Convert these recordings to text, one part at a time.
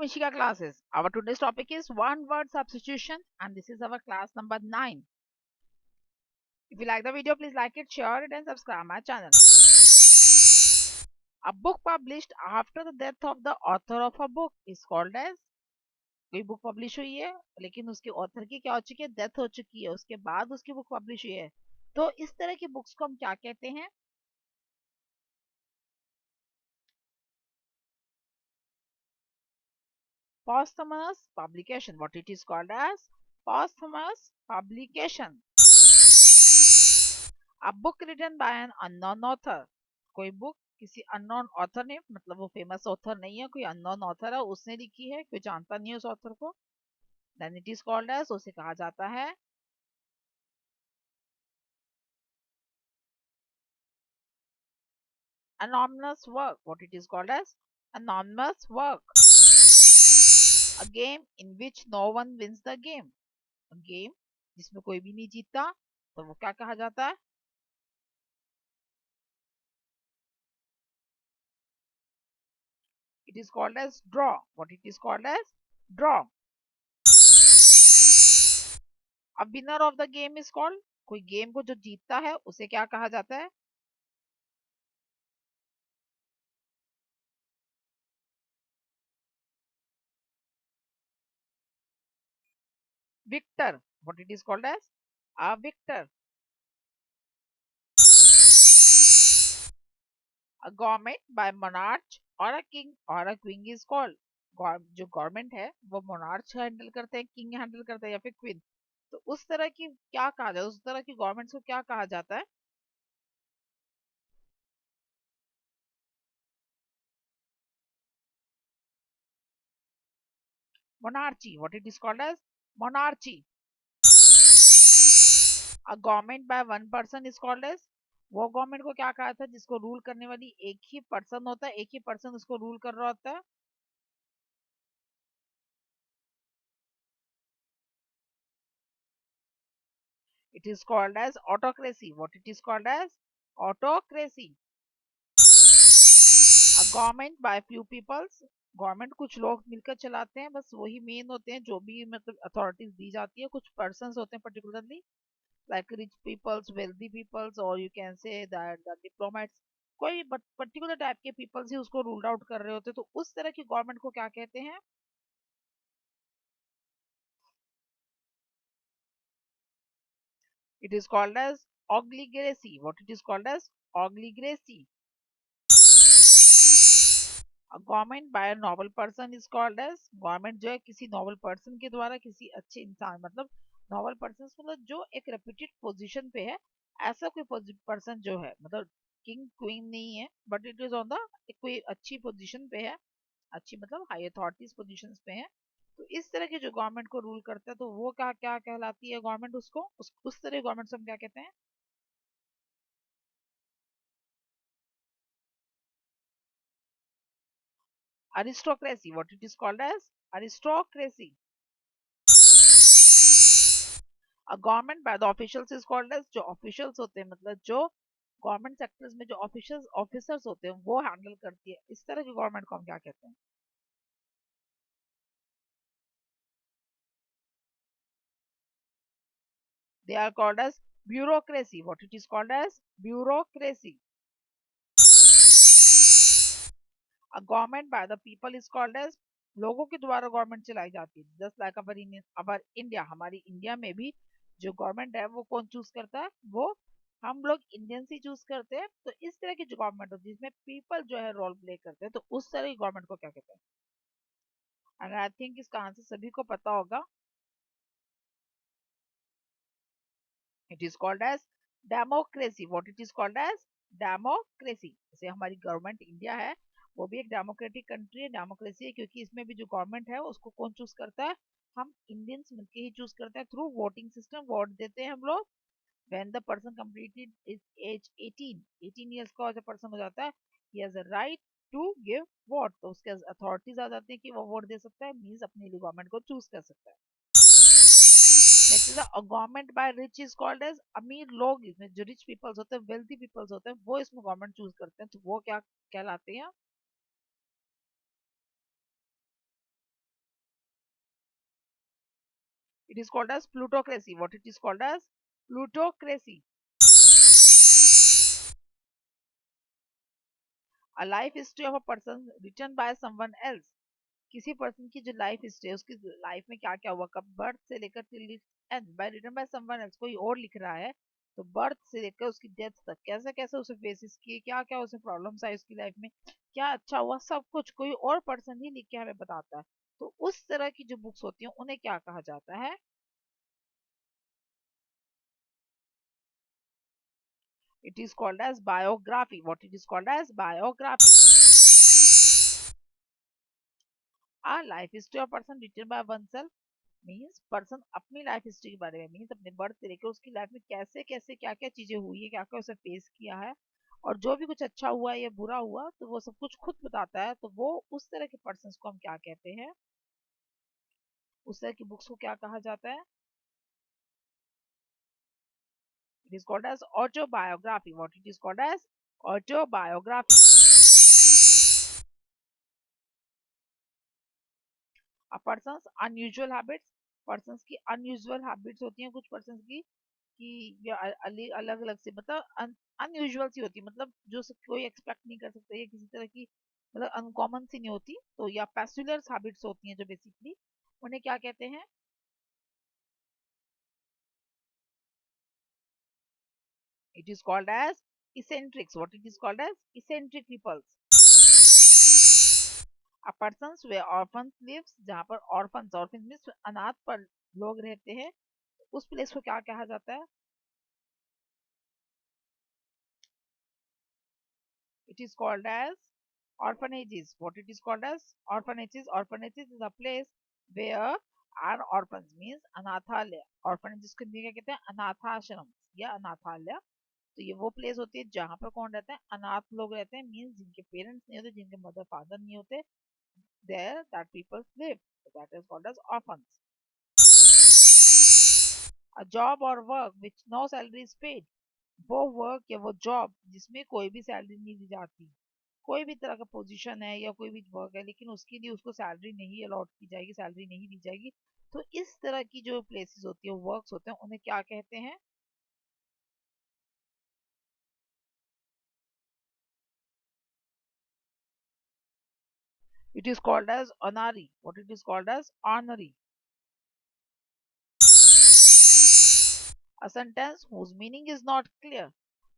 Mishika classes. Our today's topic is one word substitution and this is our class number 9. If you like the video, please like it, share it and subscribe my channel. A book published after the death of the author of a book is called as कोई book publish हुई है लेकिन उसके author की क्या हो चुकी है, डेथ हो चुकी है, उसके बाद उसकी बुक पब्लिश हुई है, तो इस तरह की बुक्स को हम क्या कहते हैं? Posthumous publication. What it is called as? Posthumous publication. A book written by an unknown author. कोई बुक किसी अननोन ऑथर ने, मतलब वो फेमस ऑथर नहीं है, कोई अननोन ऑथर है, उसने लिखी है, कोई जानता नहीं है उस ऑथर को, then it is called as, उसे कहा जाता है anonymous work. What it is called as? Anonymous work. A game in which no one wins the game. A game जिसमें कोई भी नहीं जीतता, तो वो क्या कहा जाता है? It is called as draw. What it is called as? Draw. A winner of the game is called, कोई गेम को जो जीतता है उसे क्या कहा जाता है? Victor. What it is called as? A victor. A government by monarch or a king or a queen is called. जो गवर्नमेंट है वो मोनार्च हैंडल करते हैं, किंग हैंडल करते हैं या फिर क्वीन, तो उस तरह की क्या कहा जाता है, उस तरह की गवर्नमेंट को क्या कहा जाता है? Monarchy. What it is called as? Monarchy. A government by one person is called as, वो गवर्नमेंट को क्या कहा था जिसको रूल करने वाली एक ही पर्सन होता है, एक ही पर्सन उसको रूल कर रहा होता है? It is called as autocracy. What it is called as? Autocracy. A government by few peoples. Government कुछ लोग मिलकर चलाते हैं, बस वही मेन होते हैं, जो भी मतलब अथॉरिटीज दी जाती है, कुछ पर्संस होते हैं particularly, like rich peoples, wealthy peoples, और you can say that the diplomats, कोई पर्टिकुलर टाइप के पीपल्स ही उसको रूल आउट कर रहे होते हैं, तो उस तरह की गवर्नमेंट को क्या कहते हैं? It is called as oligarchy. What it is called as? Oligarchy. Government by novel person is called as, government जो है किसी नॉवल पर्सन के द्वारा, किसी अच्छे इंसान, मतलब नॉवल पर्सन मतलब जो एक रेप्यूटेड पोजीशन पे है, ऐसा कोई पर्सन जो है, मतलब किंग क्वीन नहीं है, but it is on the कोई अच्छी पोजीशन पे है, अच्छी मतलब हाई अथॉरिटीज पोजीशंस पे है, तो इस तरह के जो गवर्नमेंट को रूल करता है, तो वो क्या क्या कहलाती है गवर्नमेंट, उसको उस तरह गवर्नमेंट से हम क्या कहते हैं? Aristocracy. What it is called as? Aristocracy. Government by the officials is called as, जो ऑफिशियल्स होते हैं, मतलब जो गवर्नमेंट सेक्टर्स में जो ऑफिशियल्स ऑफिसर्स होते हैं वो हैंडल करती है, इस तरह की गवर्नमेंट को हम क्या कहते हैं? They are called as bureaucracy. What it is called as? Bureaucracy. Government by the people is called as, लोगों के द्वारा गवर्नमेंट चलाई जाती है, जस्ट लाइक अवर इंडिया, हमारी इंडिया में भी जो गवर्नमेंट है वो कौन चूज करता है? वो हम लोग इंडियंस ही चूज करते हैं, तो इस तरह की जो गवर्नमेंट होती है जिसमें पीपल जो है रोल प्ले करते हैं, तो उस तरह की गवर्नमेंट को क्या कहते हैं? एंड आई थिंक इसका आंसर सभी को पता होगा. It is called as democracy. What it is called as? Democracy. जैसे हमारी गवर्नमेंट इंडिया है, वो भी एक डेमोक्रेटिक कंट्री है, डेमोक्रेसी है, क्योंकि इसमें भी जो गवर्नमेंट है उसको कौन चूज करता है? हम इंडियंस मिलके ही चूज करते हैं, थ्रू वोटिंग सिस्टम, वोट देते हैं हम लोग. When the person completed is as 18 years का जब पर्सन हो जाता है, he has a right to give vote, तो उसके अथॉरिटीज आ जाती है कि वो वोट दे सकता है, मींस अपने लिए गवर्नमेंट को चूज कर सकता है. Next is a government by rich is called as, अमीर लोग, इसमें जो रिच पीपल्स होते हैं, वेल्थी पीपल्स होते हैं, वो इसमें गवर्नमेंट चूज करते हैं, तो वो क्या कहलाते हैं? It is called as plutocracy. What it is called as? Plutocracy. A life history of a person written by someone else. किसी पर्सन की जो लाइफ हिस्ट्री है, उसकी लाइफ में क्या क्या हुआ, कब बर्थ से लेकर till end, by written by someone else, कोई और लिख रहा है, तो बर्थ से लेकर उसकी डेथ तक कैसे कैसे उसे फेसिस किए, क्या क्या उसे प्रॉब्लम्स आई उसकी लाइफ में, क्या अच्छा हुआ, सब कुछ कोई और पर्सन ही लिख के हमें बताता है। तो उस तरह की जो बुक्स होती हैं उन्हें क्या कहा जाता है? It is called as biography. What it is called as? Biography. A life history of person written by oneself means person अपनी लाइफ हिस्ट्री के बारे में, मीन्स अपने बर्थ से लेकर उसकी लाइफ में कैसे कैसे क्या क्या चीजें हुई है, क्या क्या उसे फेस किया है, और जो भी कुछ अच्छा हुआ या बुरा हुआ तो वो सब कुछ खुद बताता है। तो वो उस तरह के पर्सन को हम क्या कहते हैं? उस तरह की बुक्स को क्या कहा जाता है? It is called as autobiography. What it is called as? Autobiography. A person's unusual habits. Person's की अनयूजुअल हैबिट्स होती हैं कुछ पर्सन्स की, कि ये अलग अलग से, मतलब अनयूजुअल सी होती है, मतलब जो कोई एक्सपेक्ट नहीं कर सकता, ये किसी तरह की मतलब अनकॉमन सी नहीं होती, तो या पेक्युलर हैबिट्स होती हैं जो बेसिकली, उन्हें क्या कहते हैं? It is called as eccentrics. What it is called as? Eccentric peoples. A persons where orphans lives, जहाँ पर ऑर्फन्स, ऑर्फन्स मींस अनाथ पर लोग रहते हैं, उस प्लेस को क्या कहा जाता है? It is called as orphanages. What it is called as? Orphanages. Orphanages is a place where are orphans means अनाथालय. orphanages को हिंदी में क्या कहते हैं? अनाथाश्रम या अनाथालय. तो ये वो प्लेस होती है जहाँ पर कौन रहते हैं? अनाथ लोग रहते हैं, मीन्स जिनके पेरेंट्स नहीं होते, जिनके मदर फादर नहीं होते, there that people live. So that is called as orphans. A job or work which no salary is paid. वो वर्क या वो जॉब जिसमें कोई भी सैलरी नहीं दी जाती, कोई भी तरह का पोजीशन है या कोई भी वर्क है लेकिन उसके लिए उसको सैलरी नहीं अलॉट की जाएगी, सैलरी नहीं दी जाएगी, तो इस तरह की जो प्लेसेस होती है, वर्क्स होते हैं, उन्हें क्या कहते हैं? It is called as ornery. What it is called as? Ornery. A sentence whose meaning is not clear.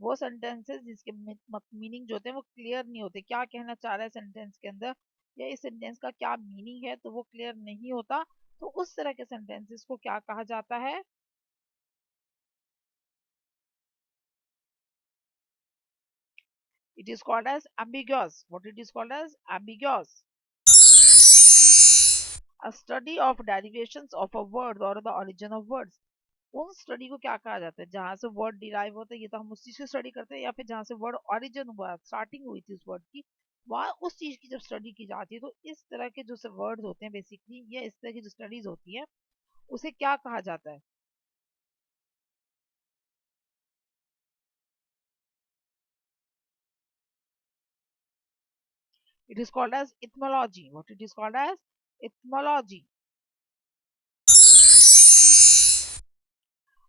वो सेंटेंसेस जिसके मीनिंग जो होते हैं वो क्लियर नहीं होते, क्या कहना चाह रहा है सेंटेंस के अंदर, या इस सेंटेंस का क्या मीनिंग है, तो वो क्लियर नहीं होता, तो उस तरह के सेंटेंसेस को क्या कहा जाता है? It is called as ambiguous. What it is called as? Ambiguous. A study of derivations of a word or the origin of words. उन स्टडी को क्या कहा जाता है जहां से वर्ड डिराइव होता है, ये तो हम उस चीज की स्टडी करते हैं, या फिर जहां से वर्ड ओरिजिन हुआ, स्टार्टिंग हुई थी उस वर्ड की, वहां उस चीज की जब स्टडी की जाती है, तो इस तरह के जो वर्ड्स होते हैं बेसिकली, या इस तरह की जो स्टडीज होती है, उसे क्या कहा जाता है? It is called as etymology. What it is called as? Etymology.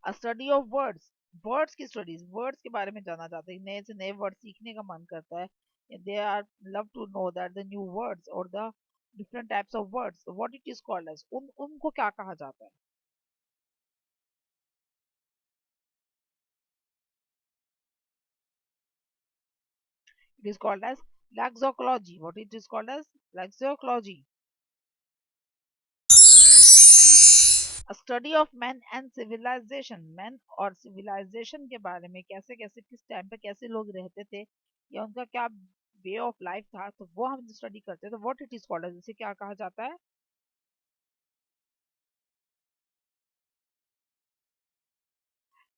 A study of words. Words की स्टडीज, वर्ड्स के बारे में जाना चाहते हैं, नए से नए वर्ड सीखने का मन करता है, they are love to know that the new words और the different types of words. What it is called as? उनको क्या कहा जाता है? It is called as lexicology. What it is called as? Lexicology. A study of man and civilization. Man और civilization के बारे में, कैसे कैसे किस टाइम पे कैसे लोग रहते थे, या उनका क्या वे ऑफ लाइफ था, तो वो हम स्टडी करते हैं, तो what it is called as? इसे क्या कहा जाता है?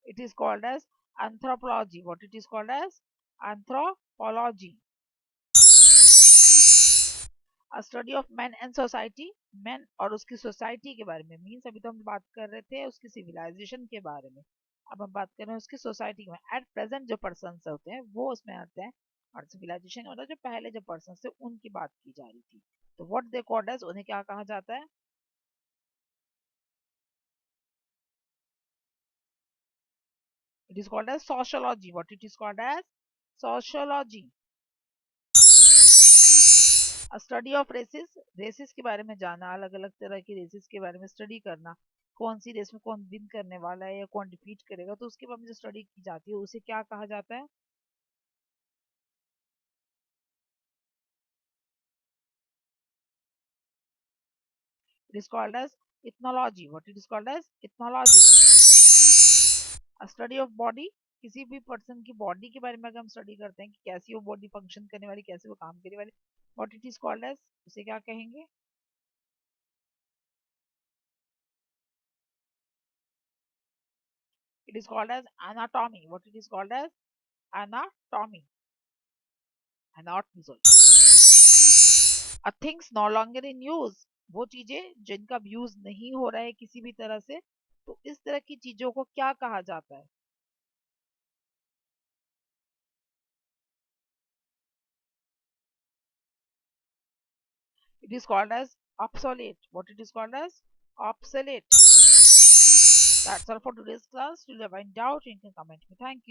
It is called as anthropology. What it is called as? Anthropology. A study of man and society. Man और उसकी सोसाइटी के बारे में, मीन्स अभी तो हम बात कर रहे थे उसकी सिविलाइजेशन के बारे में, अब हम बात कर रहे हैं उसकी सोसाइटी में, एट प्रेजेंट जो पर्सन होते हैं वो उसमें आते हैं, और सिविलाइजेशन मतलब जो पहले जो पर्सन थे उनकी बात की जा रही थी, तो व्हाट दे कॉल्ड एज, उन्हें क्या कहा जाता है? It is called as sociology. What it is called as? Sociology. A study of races. Races के बारे में जानना, अलग अलग तरह की रेसेस के बारे में स्टडी करना, कौन सी रेस में कौन विन करने वाला है या कौन डिफीट करेगा, तो उसके बारे में जो स्टडी की जाती है उसे क्या कहा जाता है? It is called as ethnology. What it is called as? Ethnology. A study of body. किसी भी पर्सन की बॉडी के बारे में अगर हम स्टडी करते हैं कि कैसी वो बॉडी फंक्शन करने वाली, कैसे वो काम करने वाली, what it is called as, उसे क्या कहेंगे? It is called as anatomy. What it is called as? Anatomy. Anatomy. A things no longer in use. वो चीजें जिनका यूज नहीं हो रहा है किसी भी तरह से, तो इस तरह की चीजों को क्या कहा जाता है? It is called as obsolete. What it is called as? Obsolete. That's all for today's class. Till you find out, you can comment me. Thank you.